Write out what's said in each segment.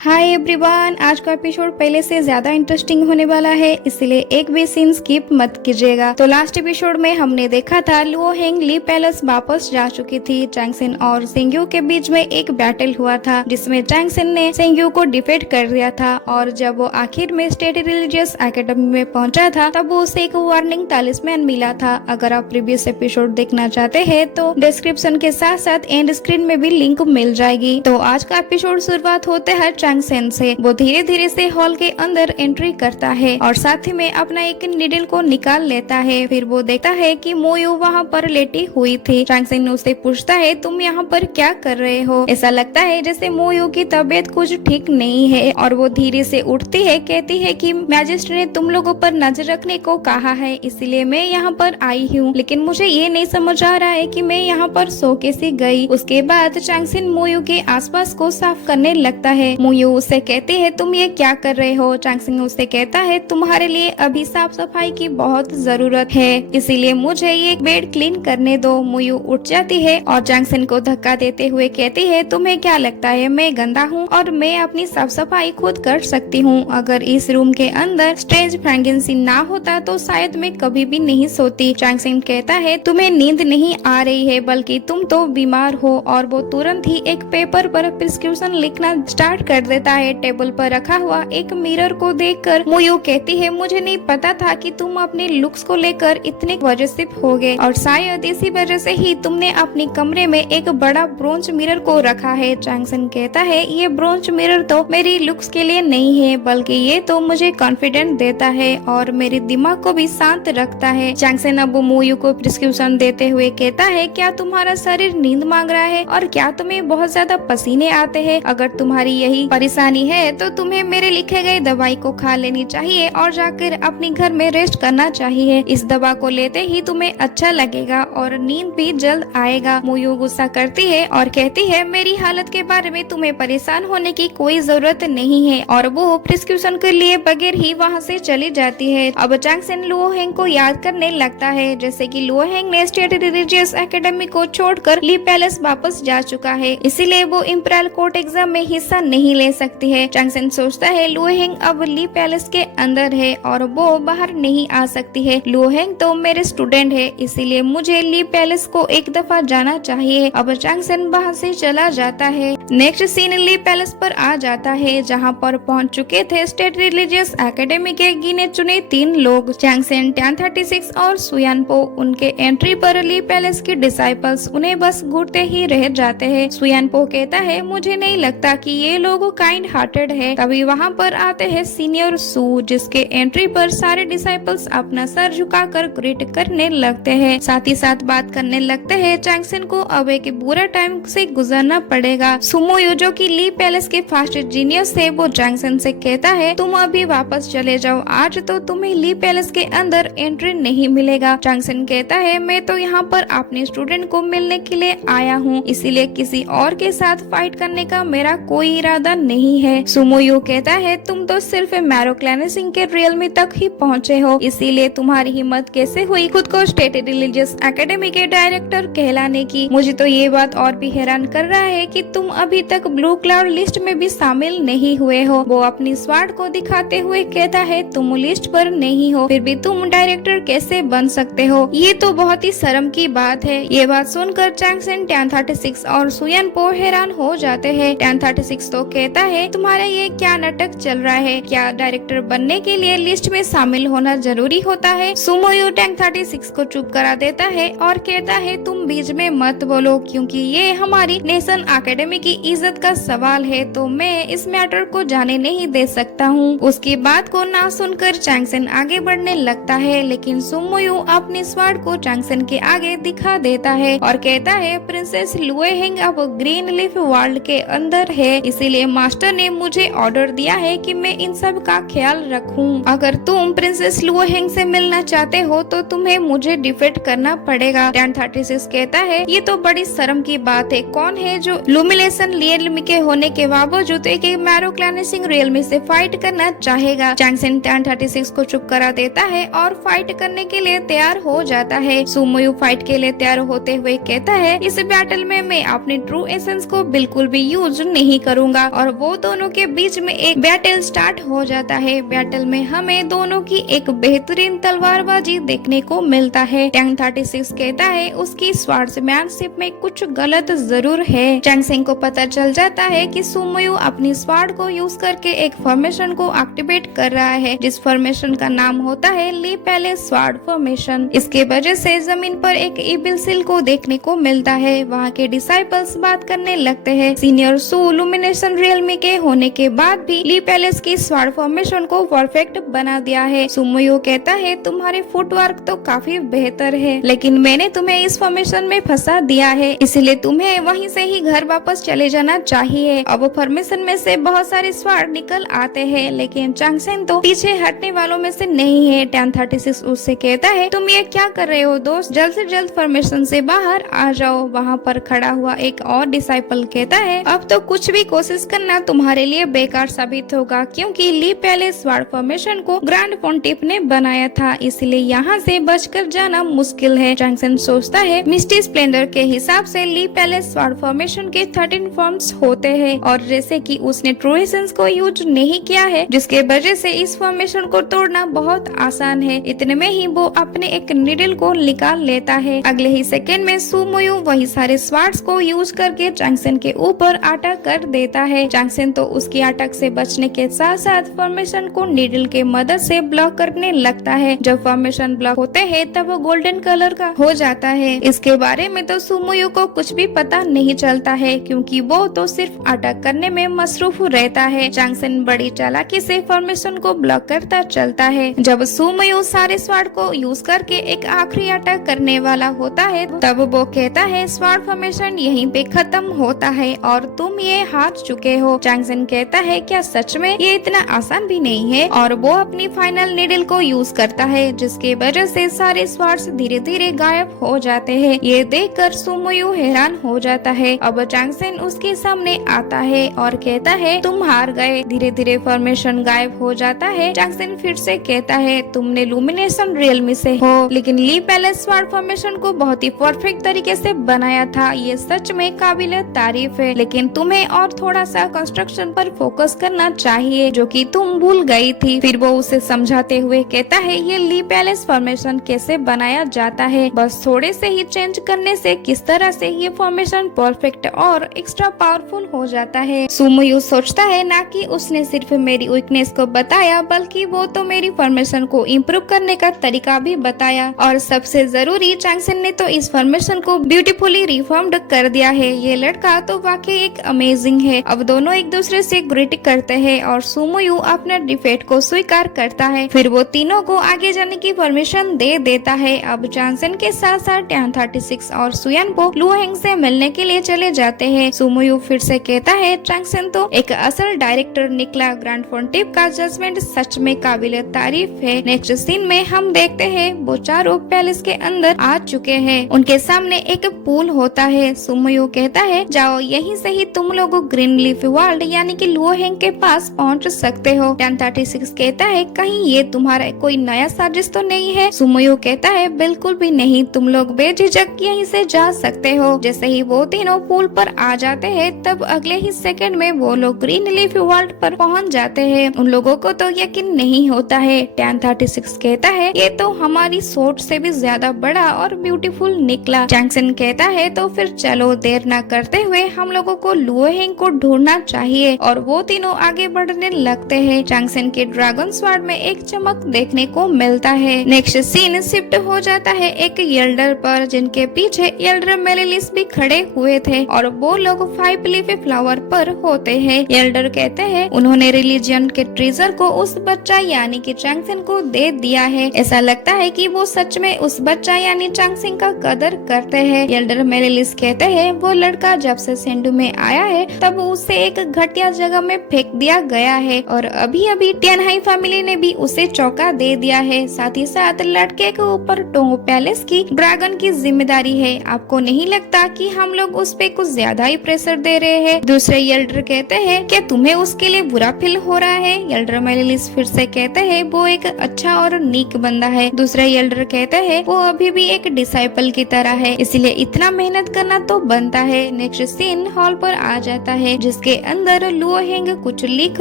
Hi everyone, आज का episode पहले से ज्यादा इंटरेस्टिंग होने वाला है, इसलिए एक भी सीन स्किप मत कीजिएगा। तो लास्ट एपिसोड में हमने देखा था लुओ हेंग ली पैलेस वापस जा चुकी थी। चैंगसेन और सेंग्यू के बीच में एक बैटल हुआ था जिसमें चैंगसेन ने सेंग्यू को डिफीट कर दिया था और जब वो आखिर में स्टेट रिलीजियस एकेडमी में पहुंचा था तब वो उसे एक वार्निंग तालिस्मैन मिला था। अगर आप प्रीवियस एपिसोड देखना चाहते हैं तो डिस्क्रिप्शन के साथ साथ एंड स्क्रीन में भी लिंक मिल जाएगी। तो आज का एपिसोड शुरुआत होते है चैंगसेन से। वो धीरे धीरे से हॉल के अंदर एंट्री करता है और साथ ही में अपना एक नीडल को निकाल लेता है। फिर वो देखता है कि मोयू वहाँ पर लेटी हुई थी। चैंगसेन उससे पूछता है, तुम यहाँ पर क्या कर रहे हो? ऐसा लगता है जैसे मोयू की तबीयत कुछ ठीक नहीं है और वो धीरे से उठती है, कहती है कि मैजिस्ट्रेट ने तुम लोगों पर नजर रखने को कहा है, इसलिए मैं यहाँ पर आई हूँ, लेकिन मुझे ये नहीं समझ आ रहा है कि मैं यहाँ पर सो कैसे गई। उसके बाद चैंगसेन मोयू के आसपास को साफ करने लगता है। मोयू उससे कहती है, तुम ये क्या कर रहे हो? चैंगसेन उससे कहता है, तुम्हारे लिए अभी साफ सफाई की बहुत जरूरत है, इसीलिए मुझे ये बेड क्लीन करने दो। मोयू उठ जाती है और चैंगसेन को धक्का देते हुए कहती है, तुम्हें क्या लगता है मैं गंदा हूँ और मैं अपनी साफ सफाई खुद कर सकती हूँ? अगर इस रूम के अंदर स्ट्रेंज फ्रैग्रेंसी ना होता तो शायद मैं कभी भी नहीं सोती। चैंगसेन कहता है, तुम्हें नींद नहीं आ रही है, बल्कि तुम तो बीमार हो। और वो तुरंत ही एक पेपर पर प्रिस्क्रिप्शन लिखना स्टार्ट कर देता है। टेबल पर रखा हुआ एक मिरर को देखकर मोयू कहती है, मुझे नहीं पता था कि तुम अपने लुक्स को लेकर इतने पॉजिटिव हो गए और शायद इसी वजह से ही तुमने अपने कमरे में एक बड़ा ब्रोंज मिरर को रखा है। चैंगसेन कहता है, ये ब्रोंज मिरर तो मेरी लुक्स के लिए नहीं है, बल्कि ये तो मुझे कॉन्फिडेंस देता है और मेरे दिमाग को भी शांत रखता है। चैंगसेन अब मोयू को प्रिस्क्रिप्शन देते हुए कहता है, क्या तुम्हारा शरीर नींद मांग रहा है और क्या तुम्हें बहुत ज्यादा पसीने आते हैं? अगर तुम्हारी यही परेशानी है तो तुम्हें मेरे लिखे गए दवाई को खा लेनी चाहिए और जाकर अपने घर में रेस्ट करना चाहिए। इस दवा को लेते ही तुम्हें अच्छा लगेगा और नींद भी जल्द आएगा। मोयू गुस्सा करती है और कहती है, मेरी हालत के बारे में तुम्हें परेशान होने की कोई जरूरत नहीं है, और वो प्रिस्क्रिप्शन के लिए बगैर ही वहाँ से चली जाती है। अब चैंगसेन लुओ हेंग को याद करने लगता है, जैसे कि लुओ हेंग ने स्टेट रिलीजियस एकेडमी को छोड़कर ली पैलेस वापस जा चुका है, इसीलिए वो इंपीरियल कोर्ट एग्जाम में हिस्सा नहीं ले सकती है। चैंगसेन सोचता है, लुओ हेंग अब ली पैलेस के अंदर है और वो बाहर नहीं आ सकती है। लुओ हेंग तो मेरे स्टूडेंट है, इसीलिए मुझे ली पैलेस को एक दफा जाना चाहिए। अब चैंगसेन वहाँ से चला जाता है। नेक्स्ट सीन ली पैलेस पर आ जाता है, जहाँ पर पहुँच चुके थे स्टेट रिलीजियस एकेडमी के गिने चुने 3 लोग, चैंगसेन, टैन 36 और सुयानपो। उनके एंट्री पर ली पैलेस के डिसाइपल्स उन्हें बस घूरते ही रह जाते हैं। सुयानपो कहता है, मुझे नहीं लगता कि ये लोग काइंड हार्टेड है। तभी वहाँ पर आते हैं सीनियर सू, जिसके एंट्री पर सारे डिसाइपल्स अपना सर झुकाकर ग्रीट करने लगते हैं, साथ ही साथ बात करने लगते हैं। चैंगसेन को अब एक बुरा टाइम से गुजरना पड़ेगा। सुमोयू, जो कि ली पैलेस के फास्ट जीनियस है, वो चैंगसेन से कहता है, तुम अभी वापस चले जाओ, आज तो तुम्हें ली पैलेस के अंदर एंट्री नहीं मिलेगा। चैंगसेन कहता है, मैं तो यहाँ पर अपने स्टूडेंट को मिलने के लिए आया हूँ, इसीलिए किसी और के साथ फाइट करने का मेरा कोई इरादा नहीं है। सुमोयू कहता है, तुम तो सिर्फ मैरो क्लैनेसिंग के रियलमी तक ही पहुँचे हो, इसीलिए तुम्हारी हिम्मत कैसे हुई खुद को स्टेट रिलीजियस एकेडमी के डायरेक्टर कहलाने की? मुझे तो ये बात और भी हैरान कर रहा है कि तुम अभी तक ब्लू क्लाउड लिस्ट में भी शामिल नहीं हुए हो। वो अपनी स्वार्ड को दिखाते हुए कहता है, तुम लिस्ट पर नहीं हो, फिर भी तुम डायरेक्टर कैसे बन सकते हो? ये तो बहुत ही शर्म की बात है। ये बात सुनकर चैंगसेन, टैन 36 और सुयानपो हैरान हो जाते हैं। टैन 36 तो कहता है, तुम्हारा ये क्या नाटक चल रहा है? क्या डायरेक्टर बनने के लिए लिस्ट में शामिल होना जरूरी होता है? सुमोयू टैन 36 को चुप करा देता है और कहता है, तुम बीच में मत बोलो, क्योंकि ये हमारी नेशन एकेडमी की इज्जत का सवाल है, तो मैं इस मैटर को जाने नहीं दे सकता हूँ। उसकी बात को ना सुनकर चैंगसेन आगे बढ़ने लगता है, लेकिन सुमोयू अपनी स्वार्ड को चैंगसेन के आगे दिखा देता है और कहता है, प्रिंसेस लुओ हेंग अब ग्रीन लीफ वर्ल्ड के अंदर है, इसीलिए मास्टर ने मुझे ऑर्डर दिया है कि मैं इन सब का ख्याल रखूं। अगर तुम प्रिंसेस लुओ हेंग से मिलना चाहते हो तो तुम्हें मुझे डिफीट करना पड़ेगा। टैन 36 कहता है, ये तो बड़ी शर्म की बात है, कौन है जो लुमिलेशन रियलमी के होने के बावजूद एक मैरो क्लैनेसिंग रियलमी से फाइट करना चाहेगा? चैंगसेन टैन 36 को चुप करा देता है और फाइट करने के लिए तैयार हो जाता है। सुमोयू फाइट के लिए तैयार होते हुए कहता है, इस बैटल में मैं अपने ट्रू एसेंस को बिल्कुल भी यूज नहीं करूंगा और और वो दोनों के बीच में एक बैटल स्टार्ट हो जाता है। बैटल में हमें दोनों की एक बेहतरीन तलवारबाजी देखने को मिलता है। टैंग 36 कहता है उसकी स्वॉर्ड्समैनशिप में कुछ गलत जरूर है। चैंग सेंग को पता चल जाता है कि सुमोयू अपनी स्वॉर्ड को यूज करके एक फॉर्मेशन को एक्टिवेट कर रहा है, जिस फॉर्मेशन का नाम होता है ली पैलेस स्वॉर्ड फॉर्मेशन। इसके वजह से जमीन पर एक इविल सील को देखने को मिलता है। वहाँ के डिसाइपल्स बात करने लगते हैं। सीनियर सू लुमिनेशन रियलमी के होने के बाद भी ली पैलेस की स्वॉर्ड फॉर्मेशन को परफेक्ट बना दिया है। सुमोयू कहता है तुम्हारे फुटवर्क तो काफी बेहतर है, लेकिन मैंने तुम्हें इस फॉर्मेशन में फंसा दिया है, इसलिए तुम्हें वहीं से ही घर वापस चले जाना चाहिए। अब फॉर्मेशन में से बहुत सारे स्वॉर्ड निकल आते हैं, लेकिन चांग सेन तो पीछे हटने वालों में से नहीं है। टैंग 36 उससे कहता है तुम ये क्या कर रहे हो दोस्त, जल्द से जल्द फॉर्मेशन से बाहर आ जाओ। वहाँ पर खड़ा हुआ एक और डिसाइपल कहता है अब तो कुछ भी कोशिश करना तुम्हारे लिए बेकार साबित होगा, क्योंकि ली पैलेस स्वॉर्ड फॉर्मेशन को ग्रैंड पोंटिफ ने बनाया था, इसलिए यहाँ से बचकर जाना मुश्किल है। चांग सेन सोचता है मिस्टी स्प्लेंडर के हिसाब से ली पैलेस स्वॉर्ड फॉर्मेशन के 13 फॉर्म्स होते हैं, और जैसे कि उसने ट्रू एसेंस को यूज नहीं किया है, जिसके वजह से इस फॉर्मेशन को तोड़ना बहुत आसान है। इतने में ही वो अपने एक नीडल को निकाल लेता है। अगले ही सेकेंड में सुमोयू वही सारे स्वॉर्ड्स को यूज करके चांग सेन के ऊपर अटैक कर देता है। चांग सेन तो उसकी अटैक से बचने के साथ साथ फॉर्मेशन को नीडल के मदद से ब्लॉक करने लगता है। जब फॉर्मेशन ब्लॉक होते हैं तब वो गोल्डन कलर का हो जाता है। इसके बारे में तो सुमोयू को कुछ भी पता नहीं चलता है, क्योंकि वो तो सिर्फ अटैक करने में मसरूफ रहता है। चांग सेन बड़ी चालाकी से फॉर्मेशन को ब्लॉक करता चलता है। जब सुमोयू सारे स्वॉर्ड को यूज करके एक आखिरी अटैक करने वाला होता है, तब वो कहता है स्वॉर्ड फॉर्मेशन यहीं पे खत्म होता है और तुम ये हार चुके हो। चांग सेन कहता है क्या सच में ये इतना आसान भी नहीं है, और वो अपनी फाइनल नीडल को यूज करता है, जिसके वजह से सारे स्वॉर्ड्स धीरे धीरे गायब हो जाते हैं। ये देखकर सुमोयू हैरान हो जाता है। अब चांग सेन उसके सामने आता है और कहता है तुम हार गए। धीरे धीरे फॉर्मेशन गायब हो जाता है। चांग सेन फिर से कहता है तुमने लुमिनेशन रियलमी से हो, लेकिन ली पैलेस स्वॉर्ड फॉर्मेशन को बहुत ही परफेक्ट तरीके से बनाया था। ये सच में काबिल तारीफ है, लेकिन तुम्हें और थोड़ा सा कंस्ट्रक्शन पर फोकस करना चाहिए, जो कि तुम भूल गई थी। फिर वो उसे समझाते हुए कहता है ये ली पैलेस फॉर्मेशन कैसे बनाया जाता है, बस थोड़े से ही चेंज करने से किस तरह से ये फॉर्मेशन परफेक्ट और एक्स्ट्रा पावरफुल हो जाता है। सुमोयू सोचता है ना कि उसने सिर्फ मेरी वीकनेस को बताया, बल्कि वो तो मेरी फॉर्मेशन को इम्प्रूव करने का तरीका भी बताया, और सबसे जरूरी चांग सेन ने तो इस फॉर्मेशन को ब्यूटीफुली रिफॉर्म्ड कर दिया है। ये लड़का तो वाकई एक अमेजिंग है। अब दोनों एक दूसरे से ग्रीट करते हैं और सुमोयू अपना डिफेट को स्वीकार करता है। फिर वो तीनों को आगे जाने की परमिशन दे देता है। अब चांग सेन के साथ साथ टैंग 36 और सुयान को लू हेंग से मिलने के लिए चले जाते हैं। सुमोयू फिर से कहता है चांग सेन तो एक असल डायरेक्टर निकला। ग्रैंड पोंटिफ का जजमेंट सच में काबिल तारीफ है। नेक्स्ट सीन में हम देखते हैं वो चारों पैलेस के अंदर आ चुके हैं। उनके सामने एक पूल होता है। सुमोयू कहता है जाओ, यहीं से ही तुम लोग ग्रीन लीफ वर्ल्ड यानी कि लुओ हेंग के पास पहुंच सकते हो। टैंग 36 कहता है कहीं ये तुम्हारा कोई नया साजिश तो नहीं है। सुमोयू कहता है बिल्कुल भी नहीं, तुम लोग बेझिझक यहीं से जा सकते हो। जैसे ही वो तीनों पूल पर आ जाते हैं, तब अगले ही सेकंड में वो लोग ग्रीन लीफ वर्ल्ड पर पहुंच जाते हैं। उन लोगों को तो यकीन नहीं होता है। टैंग 36 कहता है ये तो हमारी सोच से भी ज्यादा बड़ा और ब्यूटीफुल निकला। चांग सेन कहता है तो फिर चलो, देर न करते हुए हम लोगों को लुओ हेंग को ढूंढना चाहिए, और वो तीनों आगे बढ़ने लगते हैं। चांग सेन के ड्रैगन स्वॉर्ड में एक चमक देखने को मिलता है। नेक्स्ट सीन शिफ्ट हो जाता है एक एल्डर पर, जिनके पीछे एल्डर मेलिलिस भी खड़े हुए थे, और वो लोग 5 लीफी फ्लावर पर होते हैं। एल्डर कहते हैं उन्होंने रिलीजियन के ट्रेजर को उस बच्चा यानी कि चांग सेन को दे दिया है। ऐसा लगता है कि वो सच में उस बच्चा यानी चांग सेन का कदर करते हैं। एल्डर मेलिलिस कहते हैं वो लड़का जब से सेंडू में आया है तब उसे एक घटिया जगह में फेंक दिया गया है, और अभी अभी टियानहाई फैमिली ने भी उसे चौका दे दिया है। साथ ही साथ लड़के के ऊपर टोंग पैलेस की ड्रैगन की जिम्मेदारी है। आपको नहीं लगता कि हम लोग उस पे कुछ ज्यादा ही प्रेशर दे रहे हैं? दूसरे एल्डर कहते हैं क्या तुम्हें उसके लिए बुरा फील हो रहा है? एल्डर मेलिलिस फिर से कहते हैं वो एक अच्छा और नीक बंदा है। दूसरे एल्डर कहते हैं वो अभी भी एक डिसाइपल की तरह है, इसलिए इतना मेहनत करना तो बनता है। नेक्स्ट सीन हॉल पर आ जाता है, जिसके अंदर लुओ हेंग कुछ लिख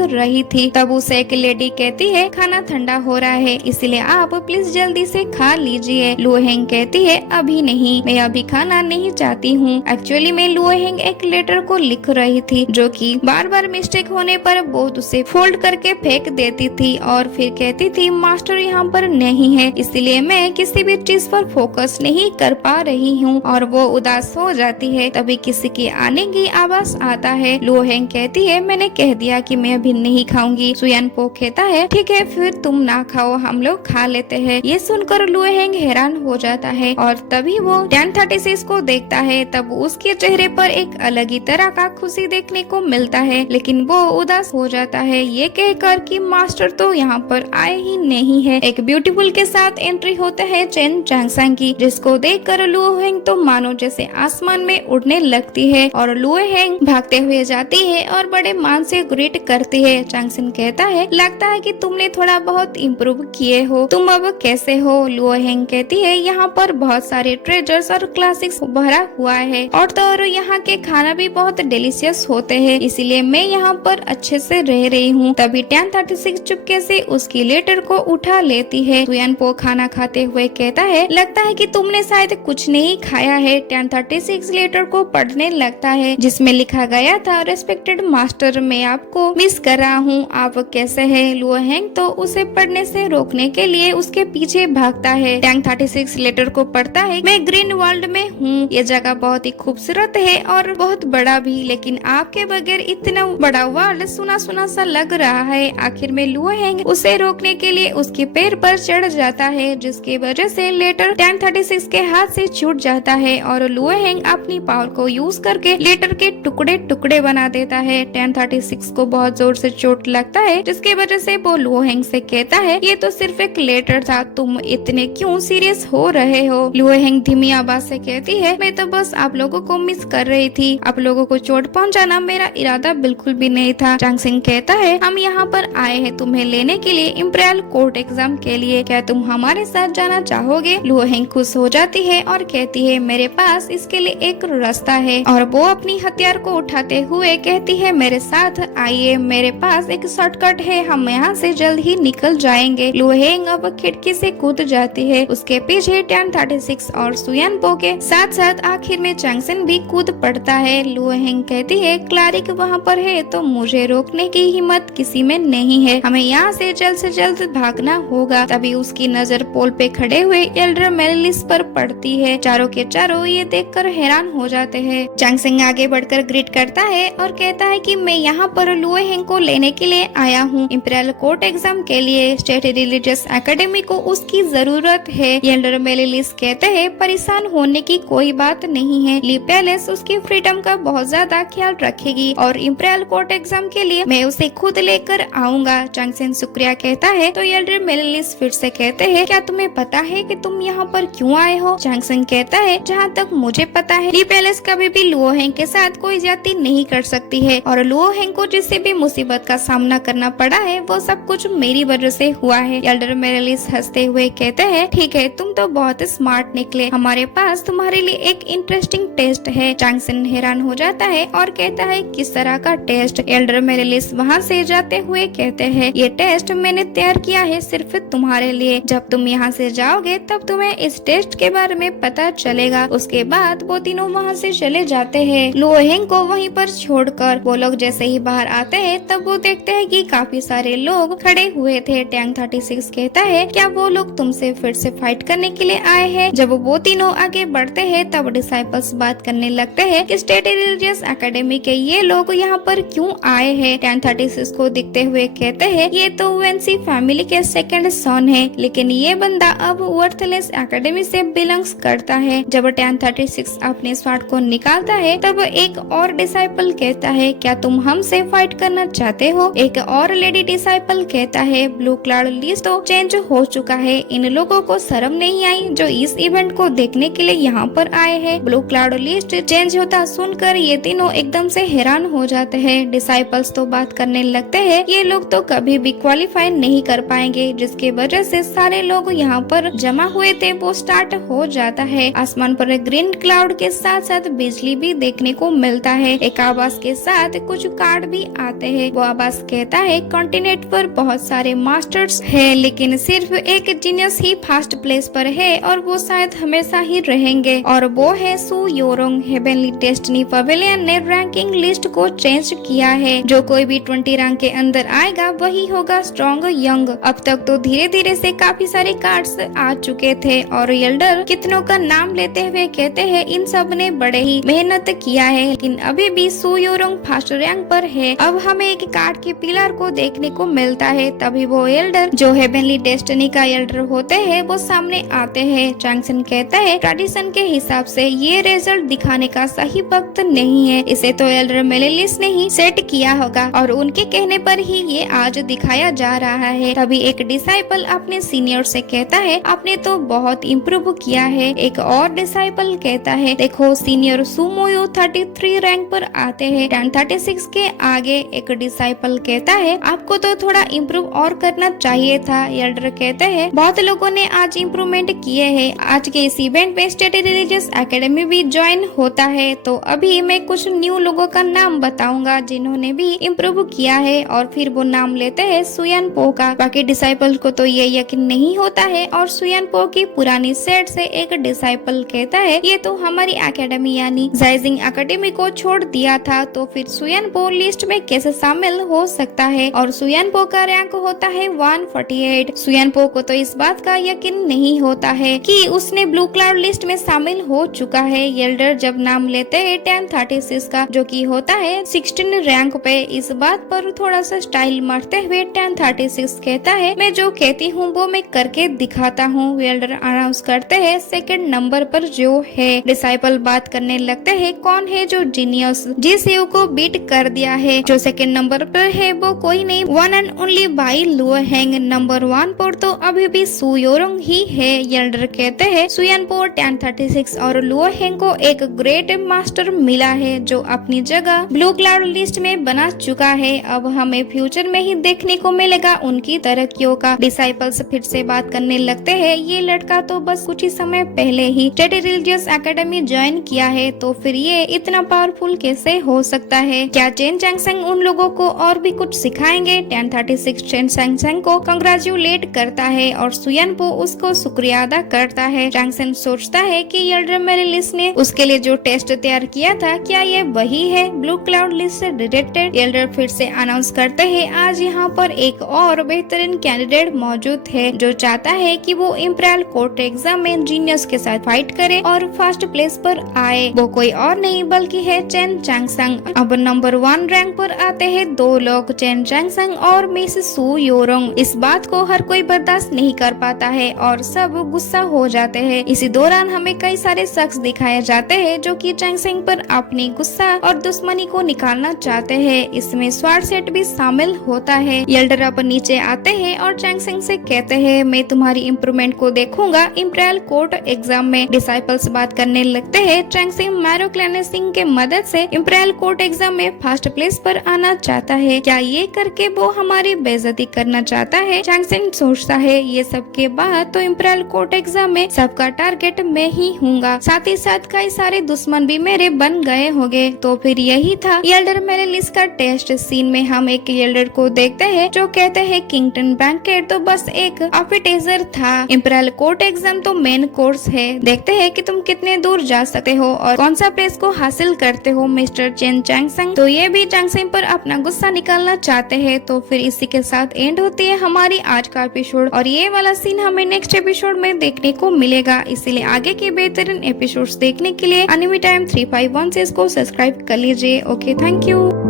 रही थी। तब उसे एक लेडी कहती है खाना ठंडा हो रहा है, इसलिए आप प्लीज जल्दी से खा लीजिए। लुओ हेंग कहती है अभी नहीं, मैं अभी खाना नहीं चाहती हूँ। एक्चुअली में लुओ हेंग एक लेटर को लिख रही थी जो कि बार बार मिस्टेक होने पर बहुत उसे फोल्ड करके फेंक देती थी और फिर कहती थी मास्टर यहाँ पर नहीं है, इसलिए मैं किसी भी चीज पर फोकस नहीं कर पा रही हूँ और वो उदास हो जाती है। तभी किसी के आने की आवाज आता है। लुओ हेंग कहती है मैंने कह दिया कि मैं अभी नहीं खाऊंगी। सुयान पो कहता है ठीक है फिर तुम ना खाओ, हम लोग खा लेते हैं। ये सुनकर लुओ हेंग हैरान हो जाता है और तभी वो 1036 को देखता है। तब उसके चेहरे पर एक अलग ही तरह का खुशी देखने को मिलता है, लेकिन वो उदास हो जाता है ये कहकर कि मास्टर तो यहाँ पर आए ही नहीं है। एक ब्यूटीफुल के साथ एंट्री होता है चेन चांगसांग की, जिसको देखकर लुओ हेंग तो मानो जैसे आसमान में उड़ने लगती है और लुओ हेंग भागते हुए जाती है और बड़े मान से ग्रीट करती है। चांगसिन कहता है लगता है कि तुमने थोड़ा बहुत इम्प्रूव किए हो, तुम अब कैसे हो? लुओ हेंग कहती है यहाँ पर बहुत सारे ट्रेजर्स और क्लासिक्स भरा हुआ है और तो और यहाँ के खाना भी बहुत डिलीशियस होते हैं, इसीलिए मैं यहाँ पर अच्छे से रह रही हूँ। तभी 1036 चुपके से उसकी लेटर को उठा लेती है। सुयान पो खाना खाते हुए कहता है लगता है कि तुमने शायद कुछ नहीं खाया है। 1036 लेटर को पढ़ने लगता है जिसमें लिखा गया था रेस्पेक्टेड मास्टर, मैं आपको मिस कर रहा हूँ, आप कैसे हैं? लुओ हेंग तो उसे पढ़ने से रोकने के लिए उसके पीछे भागता है। 1036 लेटर को पढ़ता है मैं ग्रीन वर्ल्ड में हूँ, ये जगह बहुत ही खूबसूरत है और बहुत बड़ा भी, लेकिन आपके बगैर इतना बड़ा वर्ल्ड सुना सुना सा लग रहा है। आखिर में लुओ हेंग उसे रोकने के लिए उसके पैर पर चढ़ जाता है, जिसकी वजह से लेटर 1036 के हाथ से छूट जाता है और लुओ हेंग अपनी पावर को यूज करके लेटर के टुकड़े टुकड़े बना देता है। 1036 को बहुत जोर से चोट लगता है, जिसकी वजह से वो लुओ हेंग से कहता है ये तो सिर्फ एक लेटर था, तुम इतने क्यों सीरियस हो रहे हो? लुओ हेंग धीमी आवाज से कहती है मैं तो बस आप लोगों को मिस कर रही थी, आप लोगों को चोट पहुंचाना मेरा इरादा बिल्कुल भी नहीं था। चांगसिंग कहता है हम यहाँ पर आए हैं तुम्हें लेने के लिए इंपीरियल कोर्ट एग्जाम के लिए, क्या तुम हमारे साथ जाना चाहोगे? लुओ हेंग खुश हो जाती है और कहती है मेरे पास इसके लिए एक रास्ता है और वो अपनी हथियार को उठाते हुए कहती है मेरे साथ आइए, मेरे पास एक शॉर्टकट है, हम यहाँ से जल्द ही निकल जाएंगे। लुओ हेंग अब खिड़की से कूद जाती है, उसके पीछे 1036 और सुयान पो के साथ साथ आखिर में चांगसिन भी कूद पड़ता है। लुओ हेंग कहती है क्लारिक वहाँ पर है तो मुझे रोकने की हिम्मत किसी में नहीं है, हमें यहाँ से जल्द भागना होगा। तभी उसकी नजर पोल पे खड़े हुए एल्डर मेलिस पर पड़ती है। चारों के चारों ये देखकर हैरान हो जाते हैं। चांगसिंग आगे बढ़कर ग्रीट करता है और कहता है कि मैं यहाँ पर लुओ हेंग को लेने के लिए आया हूँ इंपीरियल कोर्ट एग्जाम के लिए, स्टेट रिलीजियस एकेडमी को उसकी जरूरत है। एल्डर मेलिस कहते हैं परेशान होने की कोई बात नहीं है, ली पैलेस उसकी फ्रीडम का बहुत ज्यादा ख्याल रखेगी और इंपीरियल कोर्ट एग्जाम के लिए मैं उसे खुद लेकर आऊंगा। चांगसिन शुक्रिया कहता है तो एल्डर मेलिस फिर से कहते हैं क्या तुम्हें पता है कि तुम यहाँ पर क्यों आए हो? चांगसिन कहता है जहाँ तक मुझे पता है ली पैलेस कभी भी लुओ हेंग के साथ कोई ज्यादती नहीं कर सकती है और लुओ हेंग को जिससे भी मुसीबत का सामना करना पड़ा है वो सब कुछ मेरी वजह से हुआ है। एल्डर मेलिस हंसते हुए कहते हैं ठीक है तुम तो बहुत स्मार्ट निकले, हमारे पास तुम्हारे लिए एक इंटरेस्टिंग टेस्ट है। चांगसिन हैरान हो जाता है और कहता है किस तरह का टेस्ट? एल्डर मेलिस वहाँ से जाते हुए कहते हैं ये टेस्ट मैंने तैयार किया है सिर्फ तुम्हारे लिए, जब तुम यहाँ से जाओगे तब तुम्हें इस टेस्ट के बारे में पता चलेगा। उसके बाद वो तीनों वहाँ से चले जाते हैं लुओ हेंग को वहीं पर छोड़कर। वो लोग जैसे ही बाहर आते हैं तब वो देखते हैं कि काफी सारे लोग खड़े हुए थे। 1036 कहता है क्या वो लोग तुमसे फिर से फाइट करने के लिए आए हैं? जब वो तीनों आगे बढ़ते हैं तब डिसाइपल्स बात करने लगते हैं कि स्टेट रिलीजियस एकेडमी के ये लोग यहाँ पर क्यों आए हैं? 1036 को दिखते हुए कहते हैं ये तो वेंसी फैमिली के सेकंड सन है, लेकिन ये बंदा अब वर्थलेस एकेडमी से बिलोंग्स करता है। जब 1036 अपने स्वार्ड को निकालता है तब एक और डिसाइपल कहता है क्या तुम हमसे फाइट करना चाहते हो? एक और लेडी डिसाइपल कहता है ब्लू क्लाउड लिस्ट तो चेंज हो चुका है, इन लोगों को शर्म नहीं आई जो इस इवेंट को देखने के लिए यहाँ पर आए हैं। ब्लू क्लाउड लिस्ट चेंज होता सुनकर ये तीनों एकदम से हैरान हो जाते हैं। डिसाइपल्स तो बात करने लगते हैं ये लोग तो कभी भी क्वालिफाई नहीं कर पाएंगे, जिसकी वजह से सारे लोग यहाँ पर जमा हुए थे वो स्टार्ट हो जाता है। आसमान पर ग्रीन क्लाउड के साथ साथ बिजली भी देखने को मिलता है। एक आवाज के साथ साथ कुछ कार्ड भी आते हैं। वो अब्बास कहता है कॉन्टिनेंट पर बहुत सारे मास्टर्स है, लेकिन सिर्फ एक जीनियस ही फर्स्ट प्लेस पर है और वो शायद हमेशा ही रहेंगे, और वो है सू योरोंग। हेवनली डेस्टिनी पवेलियन ने रैंकिंग लिस्ट को चेंज किया है। जो कोई भी 20 रैंक के अंदर आएगा वही होगा स्ट्रॉन्ग यंग। अब तक तो धीरे धीरे से काफी सारे कार्ड्स आ चुके थे और एल्डर कितनों का नाम लेते हुए कहते हैं इन सब ने बड़े ही मेहनत किया है, लेकिन अभी भी सू योरोंग फर्स्ट रैंक पर है। अब हमें एक कार्ड के पिलर को देखने को मिलता है, तभी वो एल्डर जो हेवनली डेस्टिनी का एल्डर होते हैं वो सामने आते हैं। चैंगसन कहता है ट्रेडिशन के हिसाब से ये रिजल्ट दिखाने का सही वक्त नहीं है, इसे तो एल्डर मेलेलिस ने ही सेट किया होगा और उनके कहने पर ही ये आज दिखाया जा रहा है। तभी एक डिसाइपल अपने सीनियर से कहता है आपने तो बहुत इम्प्रूव किया है। एक और डिसाइपल कहता है देखो सीनियर सुमोयो 33 रैंक पर आते हैं 1036 के आगे। एक डिसाइपल कहता है आपको तो थोड़ा इम्प्रूव और करना चाहिए था। एल्डर कहते हैं बहुत लोगों ने आज इम्प्रूवमेंट किए हैं। आज के इस इवेंट में स्टेट रिलीजियस एकेडमी भी ज्वाइन होता है, तो अभी मैं कुछ न्यू लोगों का नाम बताऊंगा जिन्होंने भी इम्प्रूव किया है, और फिर वो नाम लेते हैं सुयन पो का। बाकी डिसाइपल को तो ये यकीन नहीं होता है और सुयन पो की पुरानी सेट से एक डिसाइपल कहता है ये तो हमारी एकेडमी यानी जाइजिंग एकेडमी को छोड़ दिया था, तो फिर सुयन पो लिस्ट में कैसे शामिल हो सकता है। और सुयन पो का रैंक होता है 148। सुयन पो को तो इस बात का यकीन नहीं होता है कि उसने ब्लू क्लाउड लिस्ट में शामिल हो चुका है। एल्डर जब नाम लेते हैं 1036 का जो कि होता है 16 रैंक पे, इस बात पर थोड़ा सा स्टाइल मारते हुए 1036 कहता है मैं जो कहती हूँ वो मैं करके दिखाता हूँ। एल्डर अनाउंस करते हैं सेकंड नंबर पर जो है। डिसाइपल बात करने लगते हैं कौन है जो जीनियस जिस यू को बीट कर दिया है। जो सेकंड नंबर पर है वो कोई नहीं one and only Bai Luo Heng. Number 1 पर तो अभी भी सू योरोंग ही है। एल्डर कहते हैं सुयन पो 1036 और लुओ हेंग को एक ग्रेट मास्टर मिला है जो अपनी जगह ब्लू क्लाउड लिस्ट में बना चुका है। अब हमें फ्यूचर में ही देखने को मिलेगा उनकी तरक्कियों का। डिसाइपल्स फिर से बात करने लगते हैं ये लड़का तो बस कुछ ही समय पहले ही स्टेट रिलीजियस एकेडमी ज्वाइन किया है, तो फिर ये इतना पावरफुल कैसे हो सकता है। क्या चेन चैंगसेंग उन लोगों को और भी कुछ सिखाएंगे। 1036 चेन चैंगसेंग को कंग्रेचुलेट करता है और सुयन पो उसको शुक्रिया अदा करता है। चैंगसेंग सोचता है कि एल्डर मेलेलिस ने उसके लिए जो टेस्ट तैयार किया था क्या ये वही है ब्लू क्लाउड लिस्ट से डिटेक्टेड। एल्डर फिर से अनाउंस करते हैं आज यहाँ पर एक और बेहतरीन कैंडिडेट मौजूद है जो चाहता है कि वो इंपीरियल कोर्ट एग्जाम में जीनियस के साथ फाइट करे और फर्स्ट प्लेस पर आए। वो कोई और नहीं बल्कि है चेन चैंगसेंग। अब नंबर 1 रैंक पर आते हैं 2 लोग, चेन चैंगसेंग और मिस सू योरोंग। इस बात को हर कोई बर्दाश्त नहीं कर पाता है और सब गुस्सा हो जाते हैं। इसी दौरान हमें कई सारे शख्स दिखाए जाते हैं जो कि चैंगसेंग पर अपनी गुस्सा और दुश्मनी को निकालना चाहते हैं। इसमें स्वार्ड सेट भी शामिल होता है। एल्डर अब नीचे आते हैं और चैंगसेंग से कहते हैं मैं तुम्हारी इम्प्रूवमेंट को देखूंगा इंपीरियल कोर्ट एग्जाम में। डिसाइपल्स बात करने लगते हैं चैंगसेंग मैरो क्लेनेसिंग के मदद से इंपीरियल कोर्ट एग्जाम में फर्स्ट प्लेस पर आना चाहता है। क्या ये करके वो हमारी बेइज्जती करना चाहता है। चैंगसेंग सोचता है ये सब के बाद तो इंपीरियल कोर्ट एग्जाम में सबका टारगेट मैं ही हूँगा, साथ ही साथ कई सारे दुश्मन भी मेरे बन गए होंगे। तो फिर यही था एल्डर मेलेलिस का टेस्ट। सीन में हम एक एल्डर को देखते हैं जो कहते हैं किंगटन बैंकेट तो बस एक एपेटाइजर था, इंपीरियल कोर्ट एग्जाम तो मेन कोर्स है। देखते हैं कि तुम कितने दूर जा सकते हो और कौन सा प्लेस को हासिल करते हो मिस्टर चेन चैंगसेंग। तो ये भी चैंगसेंग पर अपना गुस्सा निकालना चाहते हैं। तो फिर इसी के साथ एंड होती है हमारी आज का एपिसोड और ये वाला सीन हमें नेक्स्ट एपिसोड में देखने को मिलेगा। इसीलिए आगे के बेहतरीन एपिसोड्स देखने के लिए एनिमे टाइम 351 को सब्सक्राइब कर लीजिए। Okay, thank you.